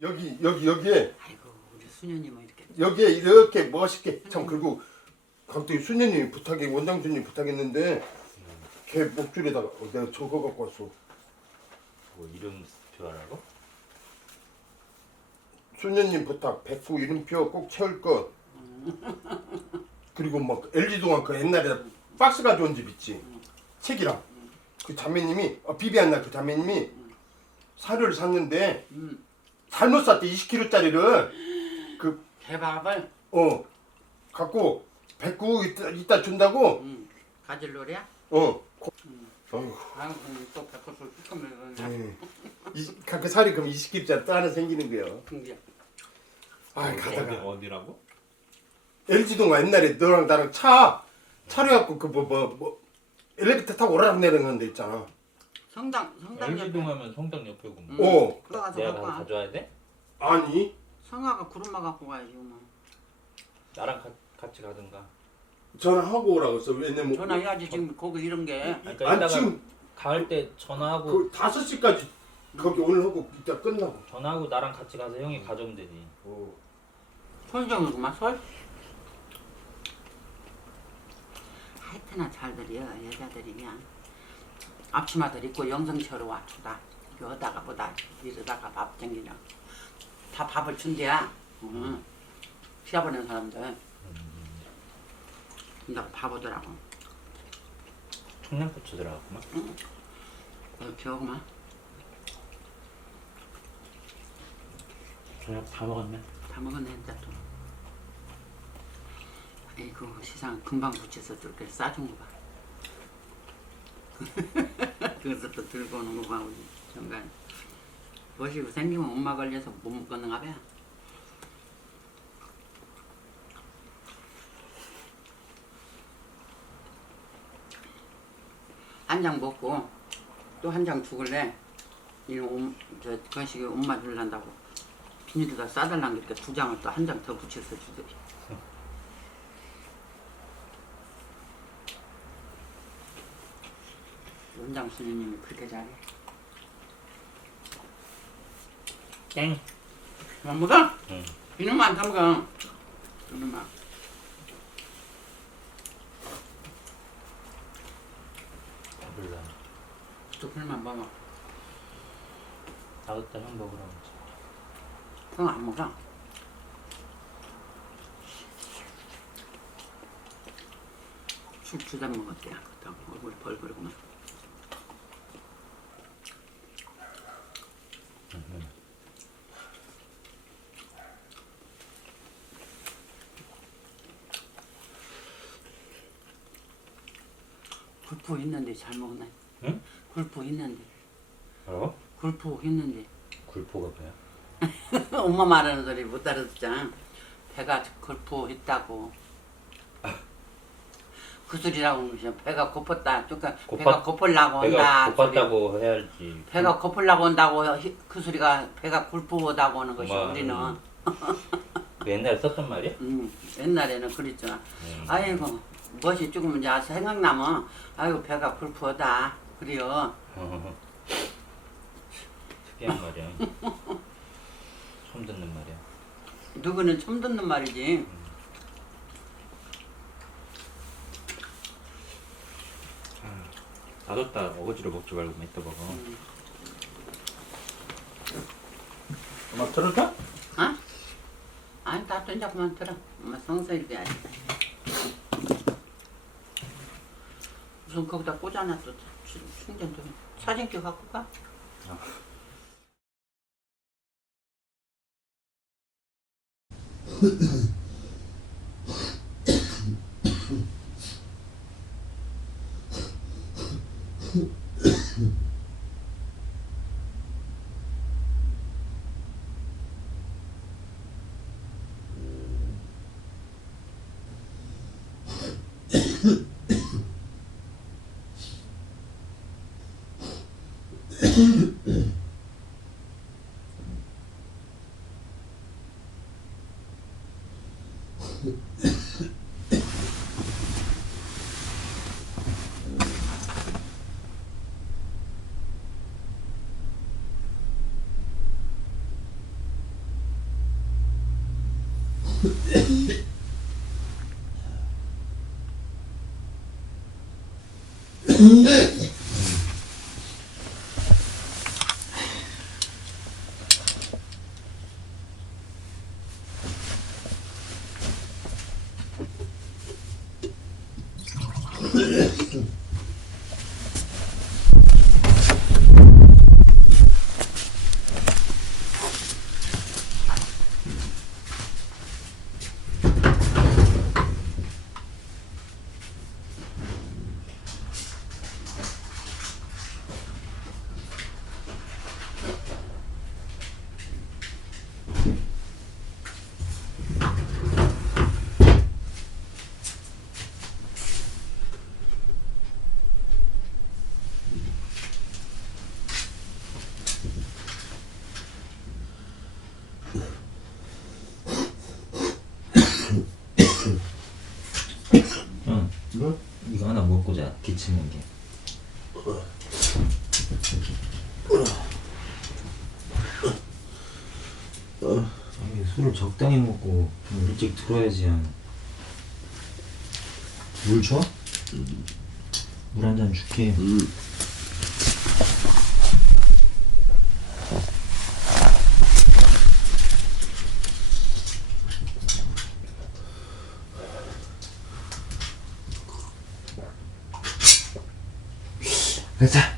여기에 아이고 우리 수녀님은 이렇게 여기에 이렇게 멋있게 참. 그리고 갑자기 수녀님이 원장수님 부탁했는데 걔 목줄에다가 내가 적어 갖고 왔어. 뭐 이름 표하라고? 수녀님 부탁 백구 이름표 꼭 채울 것. 그리고 막 LG 동안 그 옛날에 박스 가져온 집 있지. 책이랑 그 자매님이 비비안나 그 자매님이 사료를 샀는데 잘못 샀대. 20kg짜리를 그 대박을 갖고 백구 이따 준다고. 가질놀이야? 어휴. 아이고 또 백호술 시커매고 그 살이 그럼 20kg짜리 또 하나 생기는 거예요. 그게 아 가다가 어디라고? LG동가 옛날에 너랑 나랑 차로 갖고 그 뭐 엘리베이터 타고 오르락 내리는 데 있잖아. 성당 LG동 하면 성당 옆에고 뭐. 그거 가서 내가 갖고 가서 와. 가져와야 돼? 아니 성화가 구름마 갖고 가야지 뭐. 나랑 같이 가든가. 전화하고 오라고 했어. 왜냐면 전화해야지 지금 거기 이런 게. 그러니까 아니 이따가 지금 갈 때 전화하고 그 5시까지 거기 오늘 하고 이따 끝나고. 전화하고 나랑 같이 가서 형이 가져오면 되지. 설정이구만 설. 하여튼아 잘들이여 여자들이 그냥 앞치마들 입고 영성처로 와주다 여다가 보다 이러다가 밥 챙기냐 다 밥을 준대야. 시아버는 사람들 근데 바보더라고. 청양고추 들어갔구만. 기억만 저녁 다 먹었네. 다 먹었네 진짜 또. 아이고 세상 금방 붙여서 저렇게 싸준 거 봐. 그래서 또 들고 오는 거 봐. 우리 정간 멋이고 생기면 엄마 걸려서 못 먹겠는가 봐. 한 장 먹고 또 한 장 죽을래. 이놈 저 거시기 엄마 줄란다고 비닐에다 싸달란 게 이렇게 2장을 또 한 장 더 붙여서 주더니. 원장 수녀님이 그렇게 잘해. 땡. 안 먹어? 응. 이놈만 더 먹어. 이놈만. 배불러. 또 그놈만 먹어. 나갔다 형 먹으라고. 그거 안 먹어. 술 2잔 먹었대. 그렇다고 얼굴이 벌거리구만. 굴프 있는데 잘 먹네. 응? 굴프 있는데. 뭐라고? 굴프 있는데. 굴포가 뭐야? 엄마 말하는 소리 못 알아듣잖아. 배가 굴프 있다고. 그 소리라고 그러죠. 배가 고팠다. 그러니까 배가 고플라고 배가 온다. 고팠다고 해야지. 배가 고플라고 온다고 그 소리가 배가 굴프다고 하는 것이 엄마, 우리는. 그 옛날에 썼던 말이야? 옛날에는 그랬잖아. 아이고 멋이 조금 이제 생각나면 아이고 배가 굴프다 그래요. 특이한 말이야. 처음 듣는 말이야. 누구는 처음 듣는 말이지. 놔뒀다 어거지로 먹지 말고 이따 먹어. 엄마 들을까? 어? 아니 다 던져그만 들어. 엄마 성서일 돼야지. 우선 거기다 꽂아놔 또 충전 좀. 사진기 갖고 가. 응. 뭐? 이거 하나 먹고 자. 기침는 게. 아니, 술을 적당히 먹고 좀 일찍 들어야지. 물 줘? 물 한 잔 줄게. 가자.